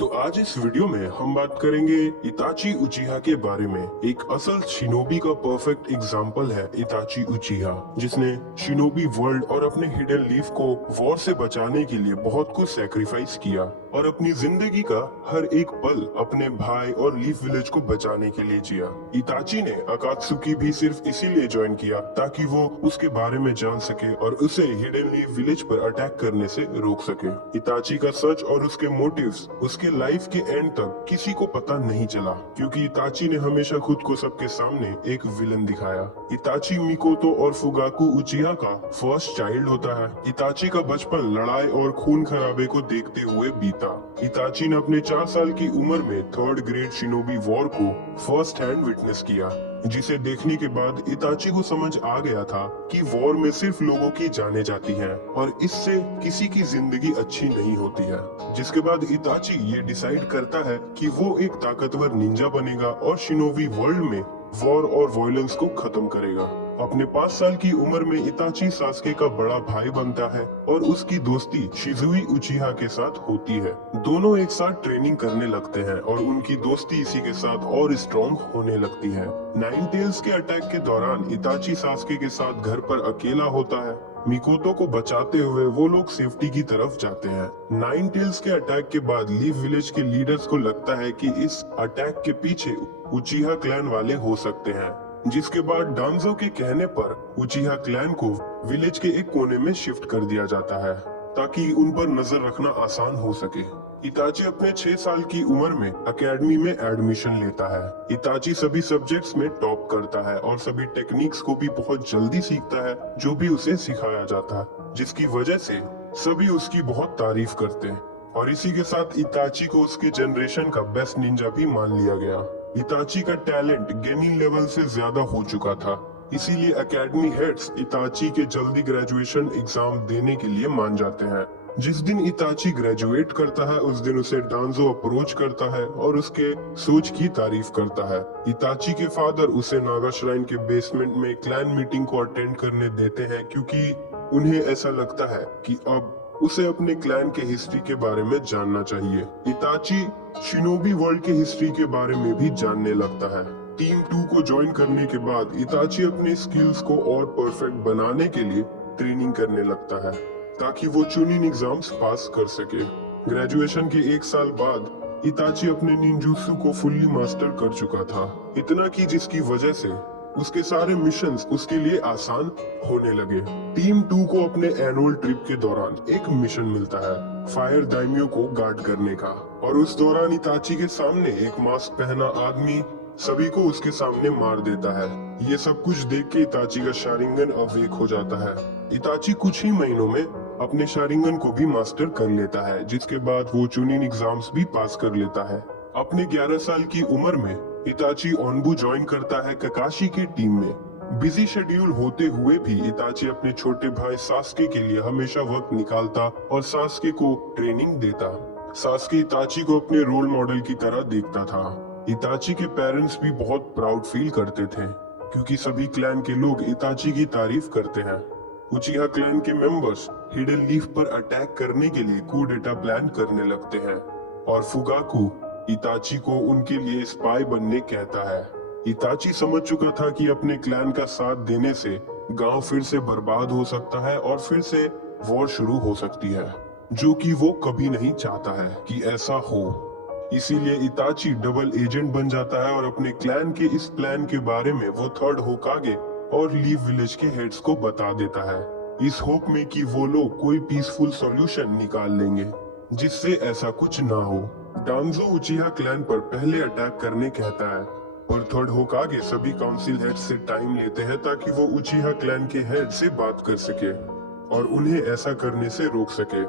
तो आज इस वीडियो में हम बात करेंगे इताची उचिहा के बारे में। एक असल शिनोबी का परफेक्ट एग्जाम्पल है इताची उचिहा, जिसने शिनोबी वर्ल्ड और अपने हिडन लीफ को वॉर से बचाने के लिए बहुत कुछ सैक्रिफाइस किया और अपनी जिंदगी का हर एक पल अपने भाई और लीफ विलेज को बचाने के लिए जिया। इताची ने अकात्सुकी भी सिर्फ इसीलिए ज्वाइन किया ताकि वो उसके बारे में जान सके और उसे हिडन लीफ विलेज पर अटैक करने से रोक सके। इताची का सच और उसके मोटिव्स उसके लाइफ के एंड तक किसी को पता नहीं चला, क्योंकि इताची ने हमेशा खुद को सबके सामने एक विलन दिखाया। इताची मिकोतो और फुगाकू उचिहा का फर्स्ट चाइल्ड होता है। इताची का बचपन लड़ाई और खून खराबे को देखते हुए बीता। इताची ने अपने 4 साल की उम्र में थर्ड ग्रेड शिनोबी वॉर को फर्स्ट हैंड विटनेस किया, जिसे देखने के बाद इताची को समझ आ गया था कि वॉर में सिर्फ लोगों की जाने जाती हैं और इससे किसी की जिंदगी अच्छी नहीं होती है। जिसके बाद इताची ये डिसाइड करता है कि वो एक ताकतवर निंजा बनेगा और शिनोबी वर्ल्ड में वॉर और वायलेंस को खत्म करेगा। अपने 5 साल की उम्र में इताची सास्के का बड़ा भाई बनता है और उसकी दोस्ती शिजुई उचिहा के साथ होती है। दोनों एक साथ ट्रेनिंग करने लगते हैं और उनकी दोस्ती इसी के साथ और स्ट्रॉन्ग होने लगती है। नाइन टेल्स के अटैक के दौरान इताची सास्के के साथ घर पर अकेला होता है। मिकोतो को बचाते हुए वो लोग सेफ्टी की तरफ जाते हैं। नाइन टेल्स के अटैक के बाद लीफ विलेज के लीडर्स को लगता है कि इस अटैक के पीछे उचिहा क्लैन वाले हो सकते हैं, जिसके बाद डांजो के कहने पर उचिहा क्लैन को विलेज के एक कोने में शिफ्ट कर दिया जाता है ताकि उन पर नजर रखना आसान हो सके। इताची अपने 6 साल की उम्र में एकेडमी में एडमिशन लेता है। इताची सभी सब्जेक्ट्स में टॉप करता है और सभी टेक्निक्स को भी बहुत जल्दी सीखता है जो भी उसे सिखाया जाता है, जिसकी वजह से सभी उसकी बहुत तारीफ करते हैं और इसी के साथ इताची को उसके जनरेशन का बेस्ट निंजा भी मान लिया गया। इताची का टैलेंट गेनिंग लेवल से ज्यादा हो चुका था, इसीलिए एकेडमी हेड्स इताची के जल्दी ग्रेजुएशन एग्जाम देने के लिए मान जाते हैं। जिस दिन इताची ग्रेजुएट करता है उस दिन उसे डांजो अप्रोच करता है और उसके सोच की तारीफ करता है। इताची के फादर उसे नागा श्राइन के बेसमेंट में क्लैन मीटिंग को अटेंड करने देते हैं, क्योंकि उन्हें ऐसा लगता है कि अब उसे अपने क्लैन के हिस्ट्री के बारे में जानना चाहिए। इताची शिनोबी वर्ल्ड के हिस्ट्री के बारे में भी जानने लगता है। टीम 2 को ज्वाइन करने के बाद इताची अपने स्किल्स को और परफेक्ट बनाने के लिए ट्रेनिंग करने लगता है ताकि वो चुनिन एग्जाम्स पास कर सके। ग्रेजुएशन के 1 साल बाद इताची अपने निंजुत्सु को फुल्ली मास्टर कर चुका था, इतना कि जिसकी वजह से उसके सारे मिशंस उसके लिए आसान होने लगे। टीम 2 को अपने एनुअल ट्रिप के दौरान एक मिशन मिलता है फायर दाइमियो को गार्ड करने का, और उस दौरान इताची के सामने एक मास्क पहना आदमी सभी को उसके सामने मार देता है। ये सब कुछ देख के इताची का शारिंगन अवेक हो जाता है। इताची कुछ ही महीनों में अपने शारिंगन को भी मास्टर कर लेता है, जिसके बाद वो चुनिन एग्जाम्स भी पास कर लेता है। अपने 11 साल की उम्र में इताची ओनबू ज्वाइन करता है ककाशी की टीम में। बिजी शेड्यूल होते हुए भी इताची अपने छोटे भाई सास्के के लिए हमेशा वक्त निकालता और सास्के को ट्रेनिंग देता। सास्के इताची को अपने रोल मॉडल की तरह देखता था। इताची के पेरेंट्स भी बहुत प्राउड फील करते थे, क्योंकि सभी क्लैन के लोग इताची की तारीफ करते हैं। उचिहा क्लैन के मेंबर्स हिडन लीफ पर अटैक करने के लिए कू डेटा प्लान करने लगते हैं और फुगाकू इताची को उनके लिए स्पाई बनने कहता है। इताची समझ चुका था कि अपने क्लैन का साथ देने से गांव फिर से बर्बाद हो सकता है और फिर से वॉर शुरू हो सकती है, जो कि वो कभी नहीं चाहता है कि ऐसा हो। इसीलिए इताची डबल एजेंट बन जाता है और अपने क्लैन के इस प्लान के बारे में वो थर्ड होकागे और लीफ विलेज के हेड्स को बता देता है, इस होप में कि वो लोग कोई पीसफुल सॉल्यूशन निकाल लेंगे जिससे ऐसा कुछ ना हो। डांजो उचिहा क्लैन पर पहले अटैक करने कहता है और थर्ड होकागे सभी काउंसिल हेड से टाइम लेते हैं ताकि वो उचिहा क्लैन के हेड से बात कर सके और उन्हें ऐसा करने से रोक सके।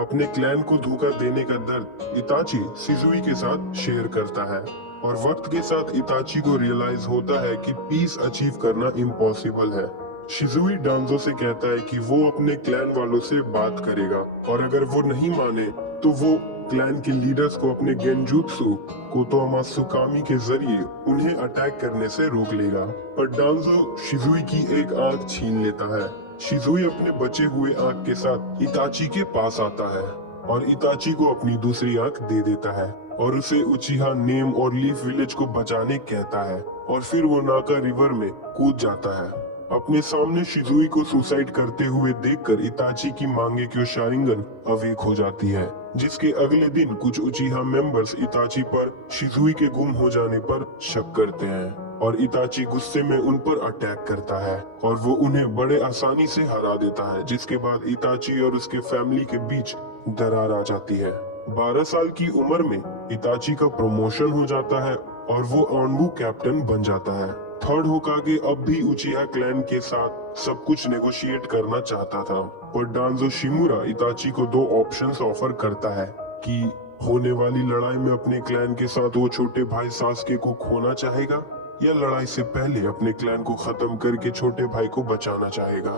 अपने क्लैन को धोखा देने का दर्द इताची शिजुई के साथ शेयर करता है और वक्त के साथ इताची को रियलाइज होता है कि पीस अचीव करना इम्पॉसिबल है। शिजुई डांजो से कहता है कि वो अपने क्लैन वालों से बात करेगा और अगर वो नहीं माने तो वो क्लैन के लीडर्स को अपने गेंजुत्सु कोतोमा सुकामी के जरिए उन्हें अटैक करने से रोक लेगा, पर डांजो शिजुई की एक आंख छीन लेता है। शिजुई अपने बचे हुए आंख के साथ इताची के पास आता है और इताची को अपनी दूसरी आंख दे देता है और उसे उचिहा नेम और लीफ विलेज को बचाने कहता है और फिर वो नाका रिवर में कूद जाता है। अपने सामने शिजुई को सुसाइड करते हुए देखकर इताची की मांगेक्यो शारिंगन अवेक हो जाती है, जिसके अगले दिन कुछ उचिहा मेंबर्स इताची पर शिजुई के गुम हो जाने पर शक करते हैं और इताची गुस्से में उन पर अटैक करता है और वो उन्हें बड़े आसानी से हरा देता है, जिसके बाद इताची और उसके फैमिली के बीच दरार आ जाती है। 12 साल की उम्र में इताची का प्रमोशन हो जाता है और वो ऑनबू कैप्टन बन जाता है। थर्ड होकागे अब भी उचिहा क्लैन के साथ सब कुछ नेगोशिएट करना चाहता था, पर डांजो शिमुरा इताची को 2 ऑप्शंस ऑफर करता है कि होने वाली लड़ाई में अपने क्लैन के साथ वो छोटे भाई सास्के को खोना चाहेगा या लड़ाई से पहले अपने क्लैन को खत्म करके छोटे भाई को बचाना चाहेगा।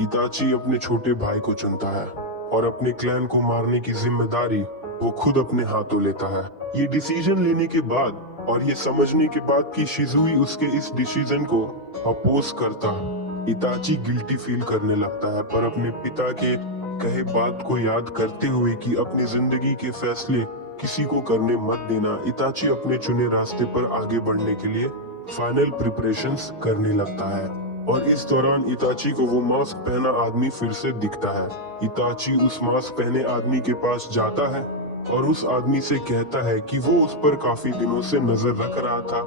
इताची अपने छोटे भाई को चुनता है और अपने क्लैन को मारने की जिम्मेदारी वो खुद अपने हाथों लेता है। ये डिसीजन लेने के बाद और ये समझने के बाद कि शिजुई उसके इस डिसीजन को अपोज करता, इताची गिल्टी फील करने लगता है, पर अपने पिता के कहे बात को याद करते हुए कि अपनी जिंदगी के फैसले किसी को करने मत देना, इताची अपने चुने रास्ते पर आगे बढ़ने के लिए फाइनल प्रिपरेशंस करने लगता है। और इस दौरान इताची को वो मास्क पहना आदमी फिर से दिखता है। इताची उस मास्क पहने आदमी के पास जाता है और उस आदमी से कहता है कि वो उस पर काफी दिनों से नजर रख रहा था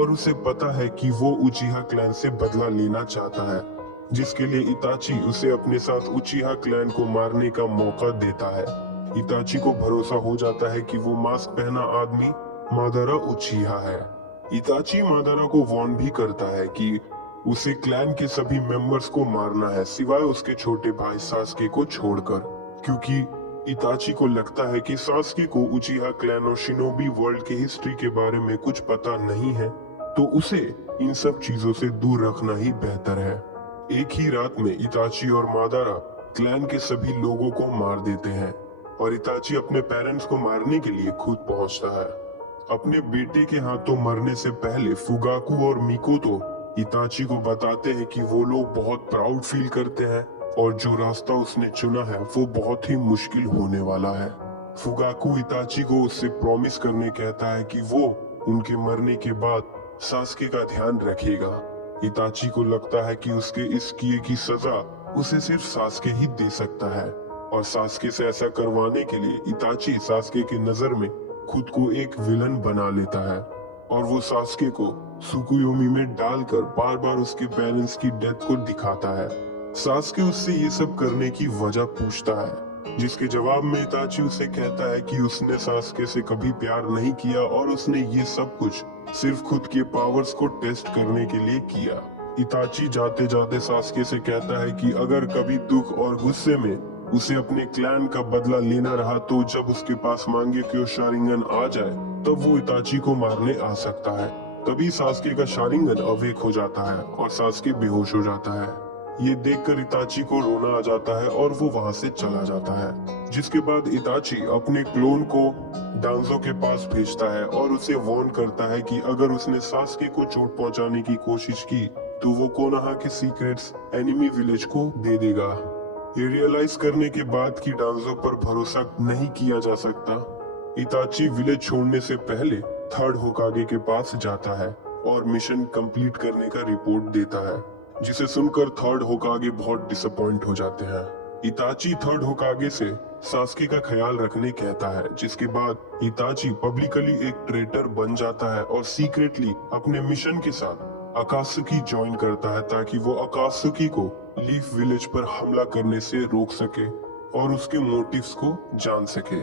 और उसे पता है कि वो उचिहा क्लैन से बदला लेना चाहता है, जिसके लिए इताची उसे अपने साथ उचिहा क्लैन को मारने का मौका देता है। इताची को भरोसा हो जाता है कि वो मास्क पहना आदमी मादारा उचिहा है। इताची मादारा को वार्न भी करता है कि उसे क्लैन के सभी मेंबर्स को मारना है सिवाय उसके छोटे भाई सास्के को छोड़कर, क्योंकि इताची को लगता है कि सास्के को उचिहा क्लैन और शिनोबी वर्ल्ड के हिस्ट्री के बारे में कुछ पता नहीं है, तो उसे इन सब चीजों से दूर रखना ही बेहतर है। एक ही रात में इताची और मादारा क्लैन के सभी लोगों को मार देते हैं और इताची अपने पेरेंट्स को मारने के लिए खुद पहुंचता है। अपने बेटे के हाथों मरने से पहले फुगाकू और मिकोतो इताची को बताते हैं कि वो लोग बहुत प्राउड फील करते हैं और जो रास्ता उसने चुना है वो बहुत ही मुश्किल होने वाला है। फुगाकू इताची को उससे प्रॉमिस करने कहता है कि वो उनके मरने के बाद सास्के का ध्यान रखेगा। इताची को लगता है कि उसके इस किए की सजा उसे सिर्फ सास्के ही दे सकता है और सास्के से ऐसा करवाने के लिए इताची सास्के की नजर में खुद को एक विलन बना लेता है और वो सास्के को सुकुयोमी में डालकर बार बार उसके पेरेंट्स की डेथ को दिखाता है। सास्के उससे ये सब करने की वजह पूछता है, जिसके जवाब में इताची उसे कहता है कि उसने सास्के से कभी प्यार नहीं किया और उसने ये सब कुछ सिर्फ खुद के पावर्स को टेस्ट करने के लिए किया। इताची जाते जाते सास्के से कहता है कि अगर कभी दुख और गुस्से में उसे अपने क्लैन का बदला लेना रहा तो जब उसके पास मांगेक्यो शारिंगन आ जाए तब वो इताची को मारने आ सकता है। तभी सास्के का शारिंगन अवेक हो जाता है और सास्के बेहोश हो जाता है। ये देखकर इताची को रोना आ जाता है और वो वहाँ से चला जाता है, जिसके बाद इताची अपने क्लोन को डांजो के पास भेजता है और उसे वार्न करता है कि अगर उसने सास्के को चोट पहुंचाने की कोशिश की तो वो कोनोहा के सीक्रेट्स एनिमी विलेज को दे देगा। ये रियलाइज करने के बाद कि डांजो पर भरोसा नहीं किया जा सकता, इताची विलेज छोड़ने से पहले थर्ड होकागे के पास जाता है और मिशन कंप्लीट करने का रिपोर्ट देता है, जिसे सुनकर थर्ड होकागे बहुत डिसअपॉइंट हो जाते हैं। इताची थर्ड होकागे से सास्के का ख्याल रखने कहता है, जिसके बाद इताची पब्लिकली एक ट्रेटर बन जाता है और सीक्रेटली अपने मिशन के साथ अकात्सुकी ज्वाइन करता है ताकि वो अकात्सुकी को लीफ विलेज पर हमला करने से रोक सके और उसके मोटिव्स को जान सके।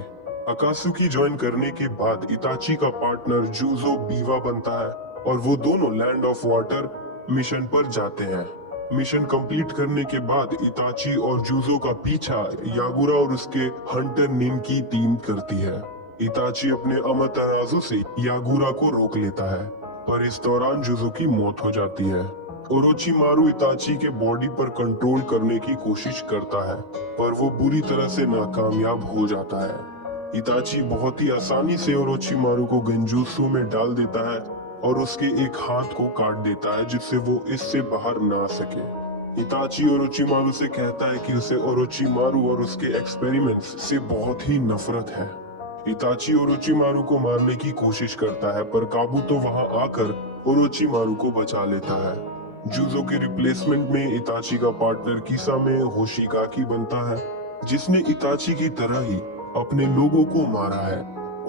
अकात्सुकी ज्वाइन करने के बाद इताची का पार्टनर जूजो बीवा बनता है और वो दोनों लैंड ऑफ वाटर मिशन पर जाते हैं। मिशन कंप्लीट करने के बाद इताची और जूजो का पीछा यागुरा और उसके हंटर निन की टीम करती है। इताची अपने अमतराजु से यागुरा को रोक लेता है, पर इस दौरान जूजो की मौत हो जाती है। ओरोचिमारू इताची के बॉडी पर कंट्रोल करने की कोशिश करता है, पर वो बुरी तरह से नाकामयाब हो जाता है। इताची बहुत ही आसानी से ओरोचिमारू को गेंजुत्सु में डाल देता है और उसके एक हाथ को काट देता है, जिससे वो इससे बाहर ना आ सके। इताची ओरोचिमारू से कहता है कि उसे ओरोचिमारू और उसके एक्सपेरिमेंट्स से बहुत ही नफरत है। इताची ओरोचिमारू को मारने की कोशिश करता है पर काबुतो वहां आकर ओरोचिमारू को बचा लेता है। जूजो के रिप्लेसमेंट में इताची का पार्टनर किसामे होशिगाकी बनता है, जिसने इताची की तरह ही अपने लोगों को मारा है।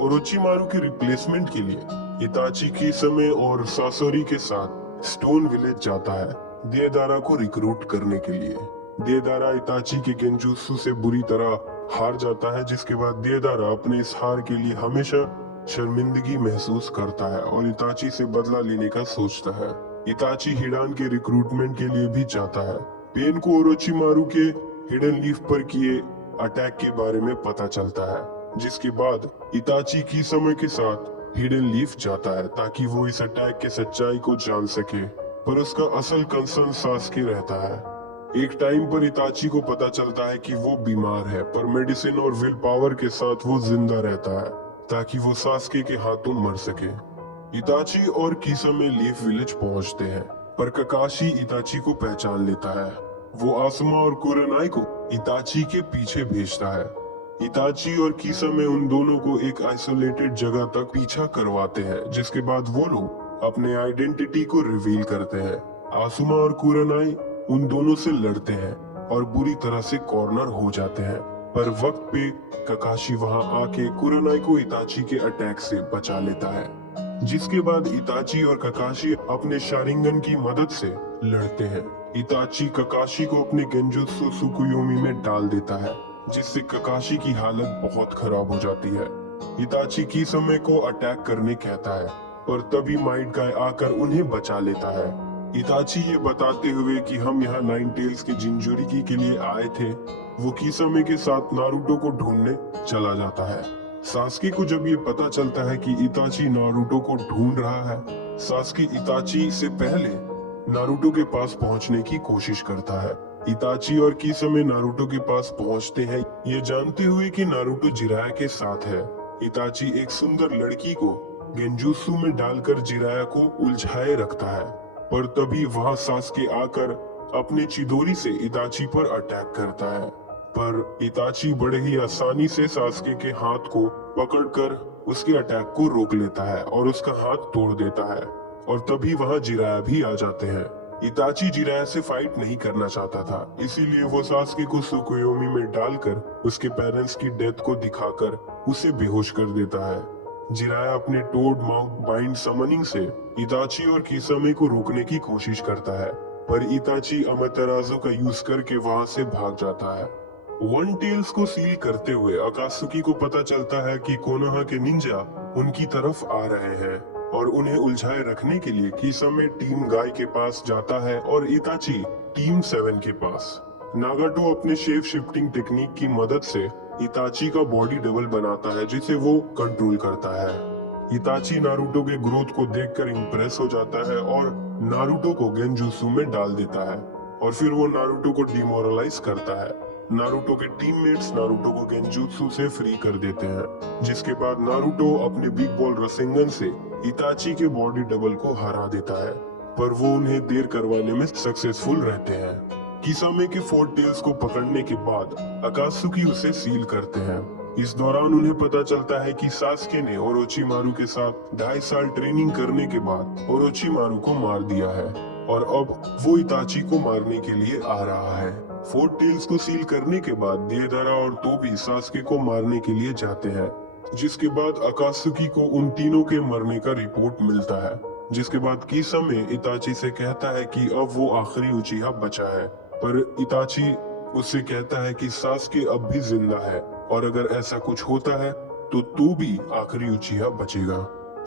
ओरोचिमारू के रिप्लेसमेंट के लिए इताची किसामे और सासोरी के साथ स्टोन विलेज जाता है देदारा को रिक्रूट करने के लिए। देदारा इताची के गेंजुत्सु से बुरी तरह हार जाता है, जिसके बाद देदारा अपने इस हार के लिए हमेशा शर्मिंदगी महसूस करता है और इताची से बदला लेने का सोचता है। इताची हिडान के रिक्रूटमेंट के लिए भी जाता है। पेन को ओरोचिमारू के हिडन लीफ पर किए अटैक के बारे में पता चलता है, जिसके बाद इताची की समय के साथ हिडन लीफ जाता है ताकि वो इस अटैक के सच्चाई को जान सके, पर उसका असल कंसर्न सास्के रहता है। एक टाइम पर इताची को पता चलता है कि वो बीमार है, पर मेडिसिन और विल पावर के साथ वो जिंदा रहता है ताकि वो सास्के के हाथों मर सके। इताची और किसामे लीफ विलेज पहुंचते हैं, पर ककाशी इताची को पहचान लेता है। वो आसुमा और कुरानाई को इताची के पीछे भेजता है। इताची और किसामे उन दोनों को एक आइसोलेटेड जगह तक पीछा करवाते हैं, जिसके बाद वो लोग अपने आइडेंटिटी को रिवील करते हैं। आसुमा और कुरानाई उन दोनों से लड़ते हैं और बुरी तरह से कॉर्नर हो जाते हैं, पर वक्त पे ककाशी वहां आके कुरानाई को इताची के अटैक से बचा लेता है। जिसके बाद इताची और ककाशी अपने शारिंगन की मदद से लड़ते हैं। इताची ककाशी को अपने गेंजुत्सु सुकुयोमी में डाल देता है, जिससे ककाशी की हालत बहुत खराब हो जाती है। इताची किसामे को अटैक करने कहता है, पर तभी माइट गाय आकर उन्हें बचा लेता है। इताची ये बताते हुए कि हम यहाँ नाइन टेल्स के जिंजुरिकी के लिए आए थे, वो किसामे के साथ नारुतो को ढूंढने चला जाता है। सास्के को जब ये पता चलता है कि इताची नारुतो को ढूंढ रहा है, सास्के इताची से पहले नारुतो के पास पहुंचने की कोशिश करता है। इताची और किसामे नारुतो के पास पहुंचते हैं, ये जानते हुए कि नारुतो जिराया के साथ है। इताची एक सुंदर लड़की को गेंजुत्सु में डालकर जिराया को उलझाए रखता है, पर तभी वहां सास्के आकर अपने चिदोरी से इताची पर अटैक करता है, पर इताची बड़े ही आसानी से सास्के के हाथ को पकड़कर उसके अटैक को रोक लेता है और उसका हाथ तोड़ देता है। और तभी वहां जिराया भी आ जाते हैं। इताची जिराया से फाइट नहीं करना चाहता था, इसीलिए वो सास्के को सुकुयोमी में डालकर उसके पेरेंट्स की डेथ को दिखाकर उसे बेहोश कर देता है। जिराया अपने टोड माउथ बाइंड समनिंग से इताची और किसामे को रोकने की कोशिश करता है, पर इताची अमातेराजु का यूज करके वहां से भाग जाता है। वन टेल्स को सील करते हुए अकात्सुकी को पता चलता है कि कोनोहा के निंजा उनकी तरफ आ रहे हैं और उन्हें उलझाए रखने के लिए किसामे टीम गाय के पास जाता है और इताची टीम 7 के पास। नागाटो अपने शेप शिफ्टिंग टेक्निक की मदद से इताची का बॉडी डबल बनाता है, जिसे वो कंट्रोल करता है। इताची नारुतो के ग्रोथ को देखकर इम्प्रेस हो जाता है और नारुतो को गेंजुत्सु में डाल देता है और फिर वो नारुतो को डिमोरलाइज करता है। नारुतो के टीममेट्स नारुतो को गेंजुत्सु से फ्री कर देते हैं, जिसके बाद नारुतो अपने बिग बॉल रसेंगन से इताची के बॉडी डबल को हरा देता है, पर वो उन्हें देर करवाने में सक्सेसफुल रहते हैं। किसामे के 4 टेल्स को पकड़ने के बाद अकात्सुकी उसे सील करते हैं। इस दौरान उन्हें पता चलता है कि सास्के ने ओरोचिमारू के साथ 2.5 साल ट्रेनिंग करने के बाद ओरोचिमारू को मार दिया है और अब वो इताची को मारने के लिए आ रहा है। 4 टेल्स को सील करने के बाद देदारा और तोबी सास्के को मारने के लिए जाते हैं, जिसके बाद अकात्सुकी को उन तीनों के मरने का रिपोर्ट मिलता है। जिसके बाद किसामे इताची से कहता है कि अब वो आखिरी उचिहा बचा है, पर इताची उससे कहता है कि सास्के अब भी जिंदा है और अगर ऐसा कुछ होता है तो तू भी आखिरी उचिहा बचेगा।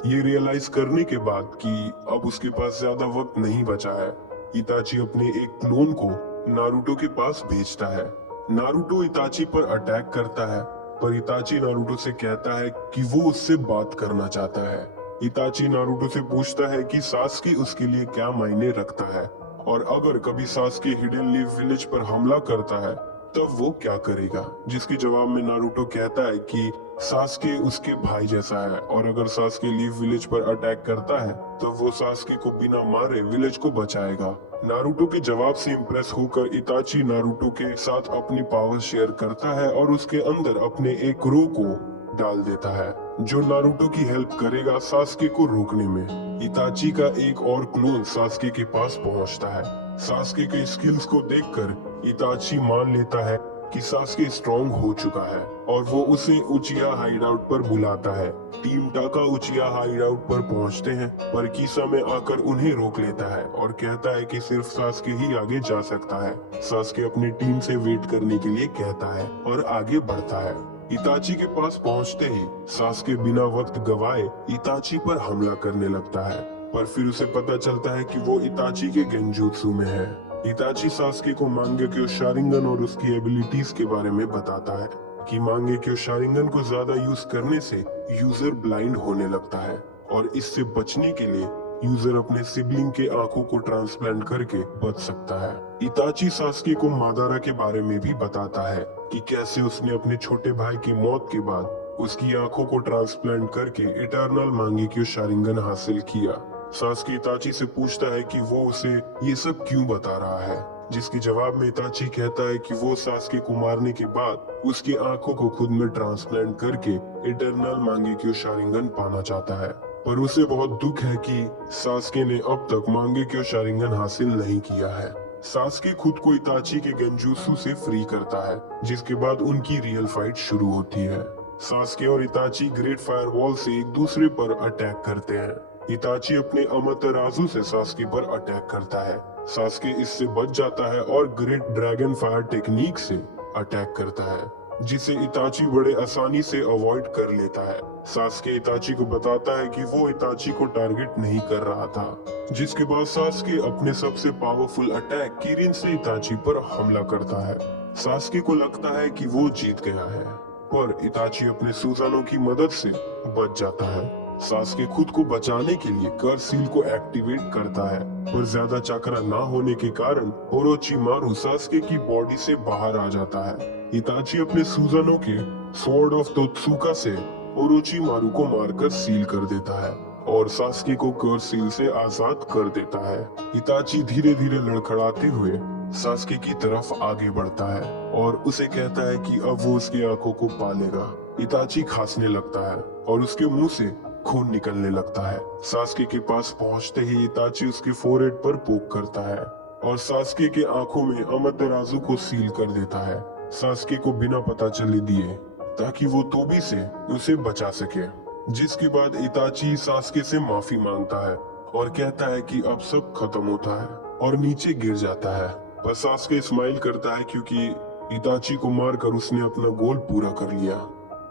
ये रियलाइज करने के बाद कि अब उसके पास ज्यादा वक्त नहीं बचा है, इताची अपने एक क्लोन को नारुतो के पास भेजता है। नारुतो इताची पर अटैक करता है, पर इताची नारुतो से कहता है कि वो उससे बात करना चाहता है। इताची नारुतो से पूछता है कि सास्के उसके लिए क्या मायने रखता है और अगर कभी सास्के हिडन लीफ विलेज पर हमला करता है तब वो क्या करेगा। जिसके जवाब में नारुतो कहता है कि सास्के उसके भाई जैसा है और अगर सास्के लीफ विलेज पर अटैक करता है तो वो सास्के को बिना मारे विलेज को बचाएगा। नारुतो के जवाब से इम्प्रेस होकर इताची नारुतो के साथ अपनी पावर शेयर करता है और उसके अंदर अपने एक क्रो को डाल देता है जो नारुतो की हेल्प करेगा सास्के को रोकने में। इताची का एक और क्लोन सास्के के पास पहुंचता है। सास्के के स्किल्स को देखकर इताची मान लेता है कि सास्के स्ट्रॉन्ग हो चुका है और वो उसे उचिया हाइडआउट पर बुलाता है। टीम टाका उचिया हाइडआउट पर पहुंचते हैं पर कीसा में आकर उन्हें रोक लेता है और कहता है कि सिर्फ सास्के ही आगे जा सकता है। सास्के अपनी टीम से वेट करने के लिए कहता है और आगे बढ़ता है। इताची के पास पहुंचते ही सास्के बिना वक्त गवाए इताची पर हमला करने लगता है पर फिर उसे पता चलता है कि वो इताची के गेंजुत्सु में है। इताची सास्के को मांगेक्यो शारिंगन और उसकी एबिलिटीज के बारे में बताता है कि मांगेक्यो शारिंगन को ज्यादा यूज करने से यूजर ब्लाइंड होने लगता है और इससे बचने के लिए यूजर अपने सिबलिंग के आंखों को ट्रांसप्लांट करके बच सकता है। इताची सास्के को मादारा के बारे में भी बताता है कि कैसे उसने अपने छोटे भाई की मौत के बाद उसकी आंखों को ट्रांसप्लांट करके इटर्नल मांगेक्यो शारिंगन हासिल किया। सास्के इताची से पूछता है कि वो उसे ये सब क्यों बता रहा है, जिसके जवाब में इताची कहता है कि वो सास्के को मारने के बाद उसकी आंखों को खुद में ट्रांसप्लांट करके इटर्नल मांगेक्यो शारिंगन पाना चाहता है पर उसे बहुत दुख है कि सास्के ने अब तक मांगेक्यो शारिंगन हासिल नहीं किया है। सास्के खुद को इताची के गेंजुत्सु से फ्री करता है जिसके बाद उनकी रियल फाइट शुरू होती है। सास्के और इताची ग्रेट फायरवॉल से एक दूसरे पर अटैक करते हैं। इताची अपने अमातेराजु से सास्के पर अटैक करता है। सास्के इससे बच जाता है और ग्रेट ड्रैगन फायर टेक्निक से अटैक करता है जिसे इताची बड़े आसानी से अवॉइड कर लेता है। सास्के इताची को बताता है कि वो इताची को टारगेट नहीं कर रहा था, जिसके बाद सास्के अपने सबसे पावरफुल अटैक किरिन से इताची पर हमला करता है। सास्के को लगता है कि वो जीत गया है पर इताची अपने सुजानो की मदद से बच जाता है। सास्के खुद को बचाने के लिए कर्स सील को एक्टिवेट करता है पर ज्यादा चक्रा ना होने के कारण ओरोचिमारू सास्के की बॉडी से बाहर आ जाता है। इताची अपने सुजानो के स्वॉर्ड ऑफ तोत्सुका से ओरोचिमारू को मारकर सील कर देता है और सास्के को कर्स सील से आजाद कर देता है। इताची धीरे धीरे लड़खड़ाते हुए सास्के की तरफ आगे बढ़ता है और उसे कहता है कि अब वो उसकी आंखों को पालेगा। इताची खांसने लगता है और उसके मुंह से खून निकलने लगता है। सास्के के पास पहुंचते ही इताची उसके फोरहेड पर पोक करता है और सास्के के आंखों में अमातेराजु को सील कर देता है सास्के को बिना पता चले दिए ताकि वो तोबी से उसे बचा सके। जिसके बाद इताची सास्के से माफी मांगता है और कहता है कि अब सब खत्म होता है और नीचे गिर जाता है पर सास्के स्माइल करता है क्योंकि इताची को मारकर उसने अपना गोल पूरा कर लिया।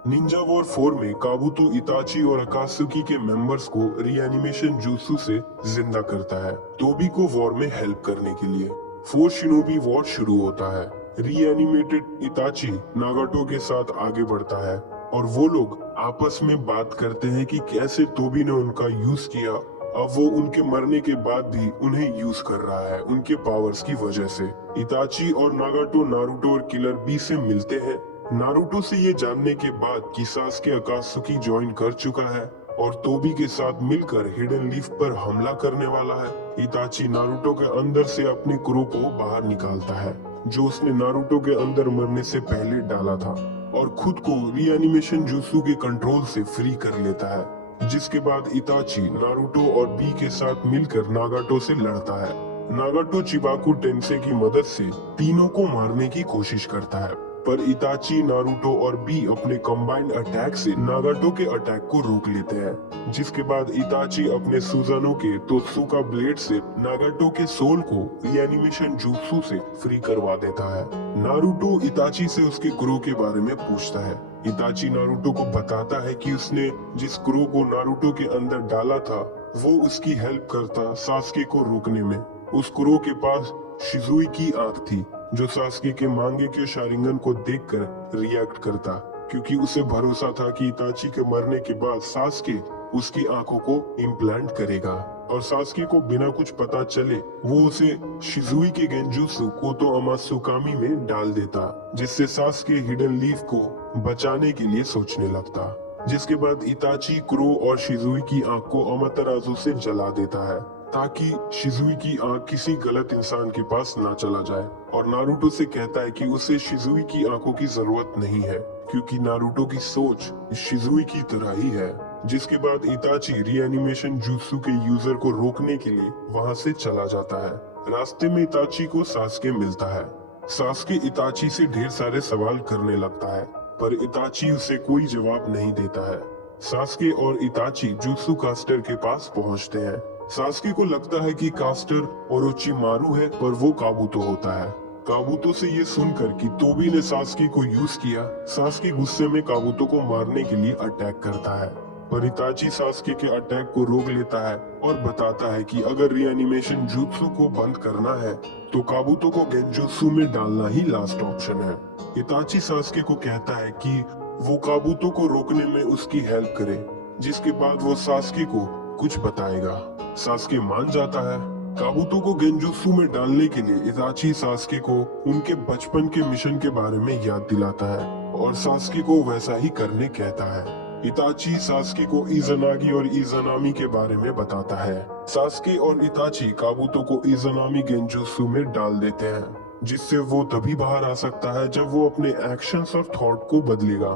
निंजा वॉर 4 में काबुतो इताची और अकात्सुकी के मेंबर्स को रीएनिमेशन जुत्सु से जिंदा करता है तोबी को वॉर में हेल्प करने के लिए। 4 शिनोबी वॉर शुरू होता है। रीएनिमेटेड इताची नागाटो के साथ आगे बढ़ता है और वो लोग आपस में बात करते हैं कि कैसे तोबी ने उनका यूज किया। अब वो उनके मरने के बाद भी उन्हें यूज कर रहा है उनके पावर्स की वजह से। इताची और नागाटो नारुतो और किलर बी से मिलते हैं। नारुतो से ये जानने के बाद कि सास्के अकात्सुकी ज्वाइन कर चुका है और तोबी के साथ मिलकर हिडन लीफ पर हमला करने वाला है, इताची नारुतो के अंदर से अपने क्रो को बाहर निकालता है जो उसने नारुतो के अंदर मरने से पहले डाला था और खुद को रीएनिमेशन जुत्सु के कंट्रोल से फ्री कर लेता है। जिसके बाद इताची नारुतो और बी के साथ मिलकर नागाटो से लड़ता है। नागाटो चिबाकू टेंसे की मदद से तीनों को मारने की कोशिश करता है पर इताची नारुतो और बी अपने कंबाइंड अटैक से नागाटो के अटैक को रोक लेते हैं। जिसके बाद इताची अपने सुजानो के तोत्सुका ब्लेड से नागाटो के सोल को रीएनिमेशन जुत्सु से फ्री करवा देता है। नारुतो इताची से उसके क्रो के बारे में पूछता है। इताची नारुतो को बताता है कि उसने जिस क्रो को नारुतो के अंदर डाला था वो उसकी हेल्प करता सास्के को रोकने में। उस क्रो के पास शिजुई की आंख थी जो सास्के के मांगेक्यो शारिंगन को देखकर रिएक्ट करता क्योंकि उसे भरोसा था कि इताची के मरने के बाद सास्के उसकी आंखों को इम्प्लांट करेगा और सास्के को बिना कुछ पता चले वो उसे शिजुई के गेंजुत्सु कोतो अमात्सुकामी में डाल देता, जिससे सास्के हिडन लीफ को बचाने के लिए सोचने लगता। जिसके बाद इताची क्रो और शिजुई की आंख को अमातेराजु से जला देता है ताकि शिजुई की आंख किसी गलत इंसान के पास ना चला जाए, और नारुतो से कहता है कि उसे शिजुई की आंखों की जरूरत नहीं है क्योंकि नारुतो की सोच शिजुई की तरह ही है। जिसके बाद इताची रीएनिमेशन जुत्सु के यूजर को रोकने के लिए वहां से चला जाता है। रास्ते में इताची को सास्के मिलता है। सास्के इताची से ढेर सारे सवाल करने लगता है पर इताची उसे कोई जवाब नहीं देता है। सास्के और इताची जुत्सु कास्टर के पास पहुंचते हैं। सास्के को लगता है कि कास्टर ओरोचिमारू है पर वो काबुतो होता है। काबुतो से ये सुनकर कि तोबी ने सास्के को यूज किया, सास्के गुस्से में काबुतो को मारने के लिए अटैक करता है पर इताची सास्के के अटैक को रोक लेता है और बताता है कि अगर रीएनिमेशन जुत्सु को बंद करना है तो काबुतो को गेंजुत्सु में डालना ही लास्ट ऑप्शन है। इताची सास्के को कहता है कि वो काबुतो को रोकने में उसकी हेल्प करे, जिसके बाद वो सास्के को कुछ बताएगा। सास्के मान जाता है। काबुतो को गेंजुत्सु में डालने के लिए इताची सास्के को उनके बचपन के मिशन के बारे में याद दिलाता है और सास्के को वैसा ही करने कहता है। इताची सास्के को इज़नागी और इज़नामी के बारे में बताता है। सास्के और इताची काबुतो को इज़नामी गेंजुत्सु में डाल देते हैं, जिससे वो तभी बाहर आ सकता है जब वो अपने एक्शंस और थॉट को बदलेगा।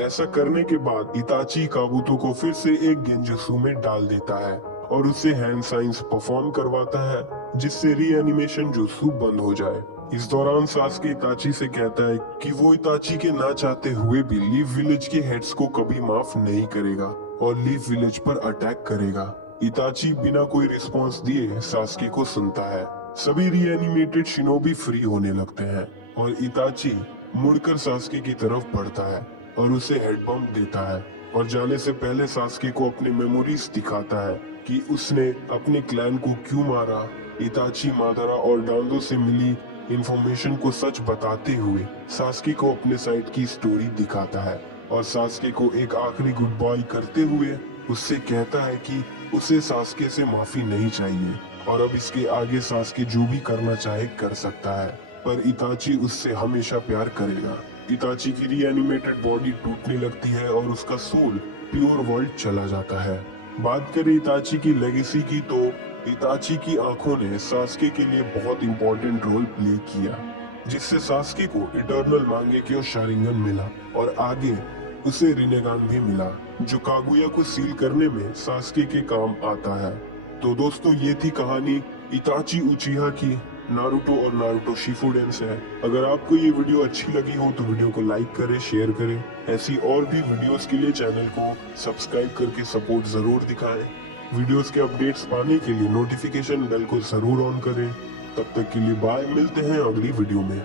ऐसा करने के बाद इताची काबुतो को फिर से एक गेंजुत्सु में डाल देता है और उसे हैंड साइंस परफॉर्म करवाता है, जिससे रीएनिमेशन जुत्सु बंद हो जाए। इस दौरान सास्के इताची से कहता है कि वो इताची के ना चाहते हुए भी लीफ विलेज के हेड्स को कभी माफ नहीं करेगा और लीफ विलेज पर अटैक करेगा। इताची बिना कोई रिस्पॉन्स दिए सास्के को सुनता है। सभी रीएनिमेटेड शिनोबी फ्री होने लगते हैं और इताची मुड़कर सास्के की तरफ बढ़ता है और उसे हेड बम्प देता है और जाने से पहले सास्के को अपने मेमोरीज दिखाता है कि उसने अपने क्लैन को क्यों मारा। इताची मादारा और डांदो से मिली इंफॉर्मेशन को सच बताते हुए सास्के को अपने साइड की स्टोरी दिखाता है और सास्के को एक आखिरी गुड बाय करते हुए उससे कहता है कि उसे सास्के से माफी नहीं चाहिए और अब इसके आगे सास्के जो भी करना चाहे कर सकता है, पर इताची उससे हमेशा प्यार करेगा। इताची की रीएनिमेटेड बॉडी टूटने लगती है और उसका सोल प्योर वर्ल्ड चला जाता है। बात करें इताची की लेगेसी की तो इताची की आंखों ने सास्के के लिए बहुत इंपॉर्टेंट रोल प्ले किया, जिससे सास्के को इटर्नल मांगेक्यो शारिंगन मिला और आगे उसे रिनेगान भी मिला, जो कागुया को सील करने में सास्के के काम आता है। तो दोस्तों ये थी कहानी इताची उचिहा की नारुतो और नारुतो शिपुडेन से। अगर आपको ये वीडियो अच्छी लगी हो तो वीडियो को लाइक करें, शेयर करें। ऐसी और भी वीडियोस के लिए चैनल को सब्सक्राइब करके सपोर्ट जरूर दिखाएं। वीडियोस के अपडेट्स पाने के लिए नोटिफिकेशन बेल को जरूर ऑन करें। तब तक के लिए बाय, मिलते हैं अगली वीडियो में।